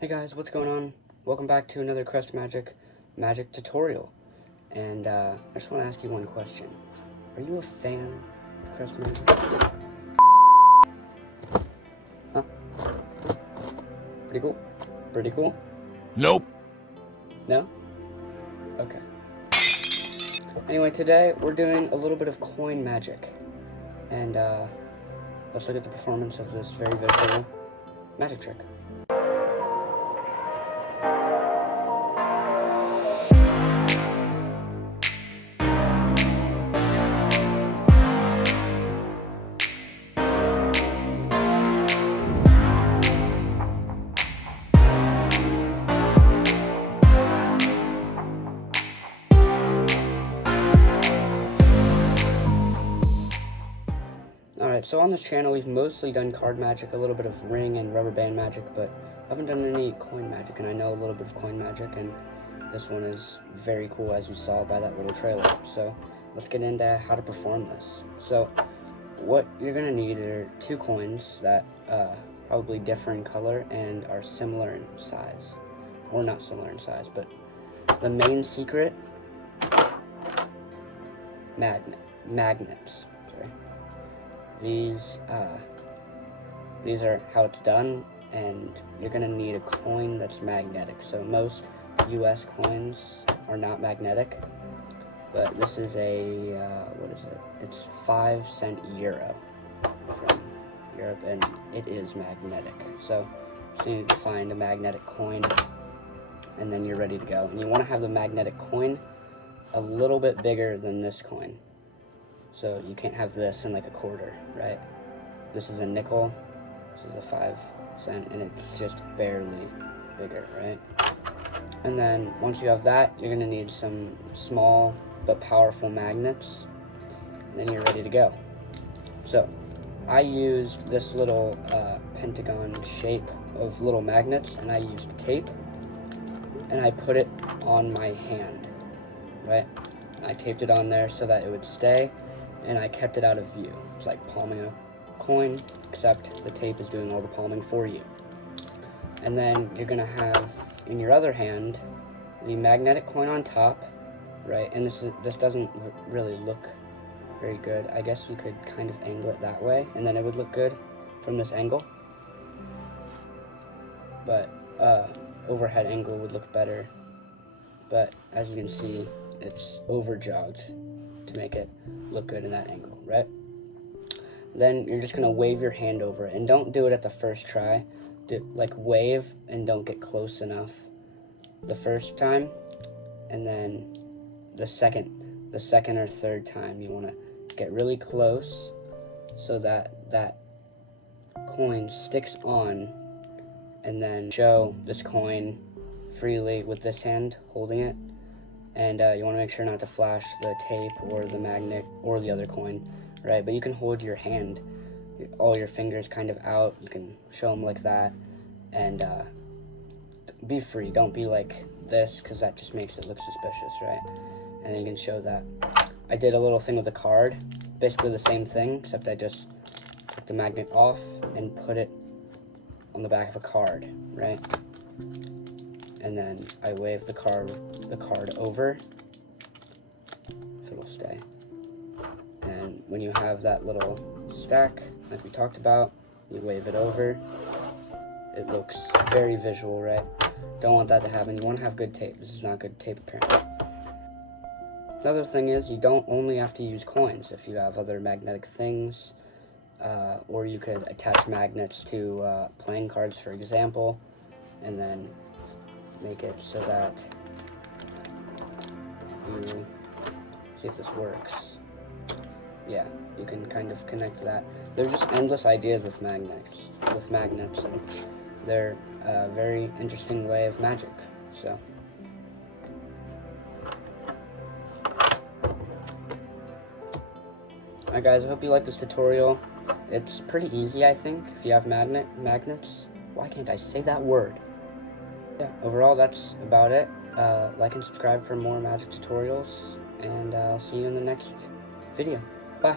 Hey guys, what's going on? Welcome back to another Crest Magic tutorial. And I just want to ask you one question. Are you a fan of Crest Magic? Huh? Pretty cool? Pretty cool? Nope. No? Okay. Anyway, today we're doing a little bit of coin magic. And let's look at the performance of this very visual magic trick. Alright, so on this channel we've mostly done card magic, a little bit of ring and rubber band magic, but I haven't done any coin magic, and I know a little bit of coin magic, and this one is very cool, as you saw by that little trailer. So let's get into how to perform this. So what you're going to need are two coins that probably differ in color and are similar in size. Or not similar in size, but the main secret, magnets. Sorry. These are how it's done, and you're gonna need a coin that's magnetic. So most US coins are not magnetic, but this is a, what is it? It's 5-cent euro from Europe, and it is magnetic. So you need to find a magnetic coin, and then you're ready to go. And you wanna have the magnetic coin a little bit bigger than this coin. So you can't have this in like a quarter, right? This is a nickel, this is a 5-cent, and it's just barely bigger, right? And then once you have that, you're gonna need some small but powerful magnets, and then you're ready to go. So I used this little pentagon shape of little magnets, and I used tape, and I put it on my hand, right? I taped it on there so that it would stay, and I kept it out of view. It's like palming a coin, except the tape is doing all the palming for you. And then you're gonna have in your other hand the magnetic coin on top, right? And this doesn't really look very good. I guess you could kind of angle it that way, and then it would look good from this angle. But overhead angle would look better. But as you can see, it's over-jogged to make it look good in that angle, right? Then you're just gonna wave your hand over it, and don't do it at the first try. Like wave and don't get close enough the first time, and then the second or third time you wanna get really close so that that coin sticks on, and then show this coin freely with this hand holding it. And you want to make sure not to flash the tape or the magnet or the other coin, right? But you can hold your hand, all your fingers kind of out. You can show them like that, and be free. Don't be like this, because that just makes it look suspicious, right? And then you can show that. I did a little thing with a card, basically the same thing, except I just took the magnet off and put it on the back of a card, right? And then I wave the card over, so it'll stay. And when you have that little stack, like we talked about, you wave it over. It looks very visual, right? Don't want that to happen. You want to have good tape. This is not good tape, apparently. Another thing is, you don't only have to use coins. If you have other magnetic things, or you could attach magnets to playing cards, for example, and then make it so that you see if this works. Yeah, you can kind of connect that. There's just endless ideas with magnets, and they're a very interesting way of magic. So alright guys, I hope you like this tutorial. It's pretty easy, I think, if you have magnets. Why can't I say that word? Yeah, overall, that's about it. Like and subscribe for more magic tutorials, and I'll see you in the next video. Bye.